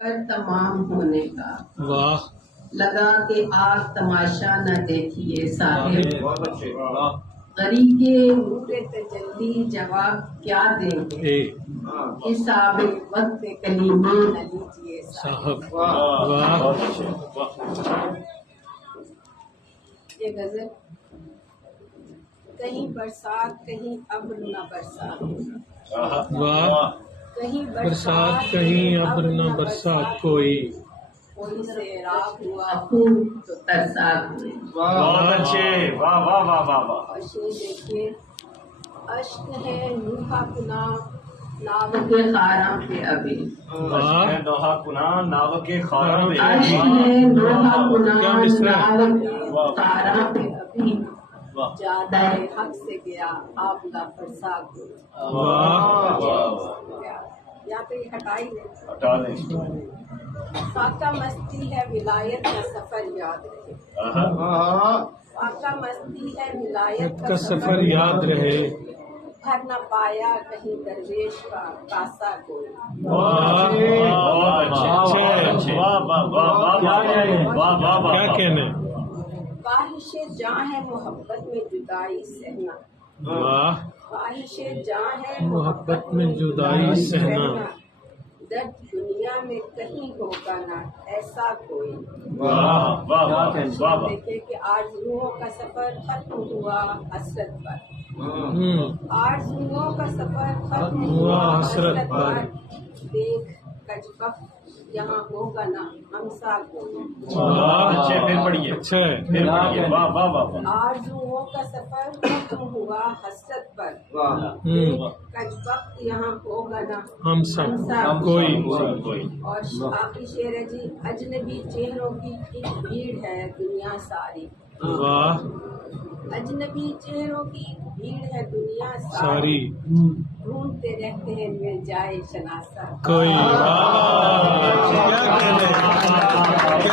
کر تمام ہونے کا واہ لگا کہ آگ تماشا نہ دیکھیے صاحب بہت اچھے واہ غریقے نور تجلی جواب کیا دیں گے حساب وقت کلیمے نہ لیجیے صاحب واہ واہ بہت اچھے واہ یہ غزل کہیں برسات کہیں ابر نہ برسات واہ کہیں برسات کہیں ابر نہ برسات کوئی کوئی سیراب ہوا خون تو ترسا ہوئے بہت اچھے واہ واہ واہ واہ واہ اور یہ دیکھیے اشک ہے نوحہ کنا ناو کے خاراں پہ ابھی اشک ہے نوحہ کنا ناو کے خاراں پہ اشک ہے نوحہ کنا کیا مصرع ہے؟ ناو کے خاراں پہ ابھی واہ جادہ حق سے گیا آبلا فرسا کو واہ یہاں پہ ہٹائی ہے ہٹا دیں فاقہ مستی ہے ولایت کا سفر یاد رہے فاقہ مستی ہے ولایت کا سفر یاد رہے بھر نہ پایا کہیں درویش کا کاسا کوئی بہت اچھے واہ واہ واہ واہ واہ واہ واہ کیا کہنا ہے؟ خواہش جاں ہے محبت میں جدائی سہنا واہ خواہش جاں ہے محبت میں جدائی سہنا درد دنیا میں کہیں ہوگا نہ ایسا کوئی واہ واہ واہ واہ دیکھیں کہ آرزوؤں کا سفر ختم ہوا حسرت پر آرزوؤں کا سفر ختم ہوا حسرت پر دیکھ کجبخت یہاں ہوگا نہ ہمسا کوئی بہت اچھے پھر پڑھیے اچھا ہے پھر پڑھیے واہ واہ واہ آرزوؤں کا سفر ختم ہوا حسرت پر کجبخت یہاں ہوگا نہ ہم سب کوئی اور آخری شعر ہے جی اجنبی چہروں کی ایک بھیڑ ہے دنیا ساری واہ اجنبی چہروں کی بھیڑ ہے دنیا ساری ڈھونڈتے رہتے ہیں مل جائے شناسا کوئی واہ کیا کہنا ہے؟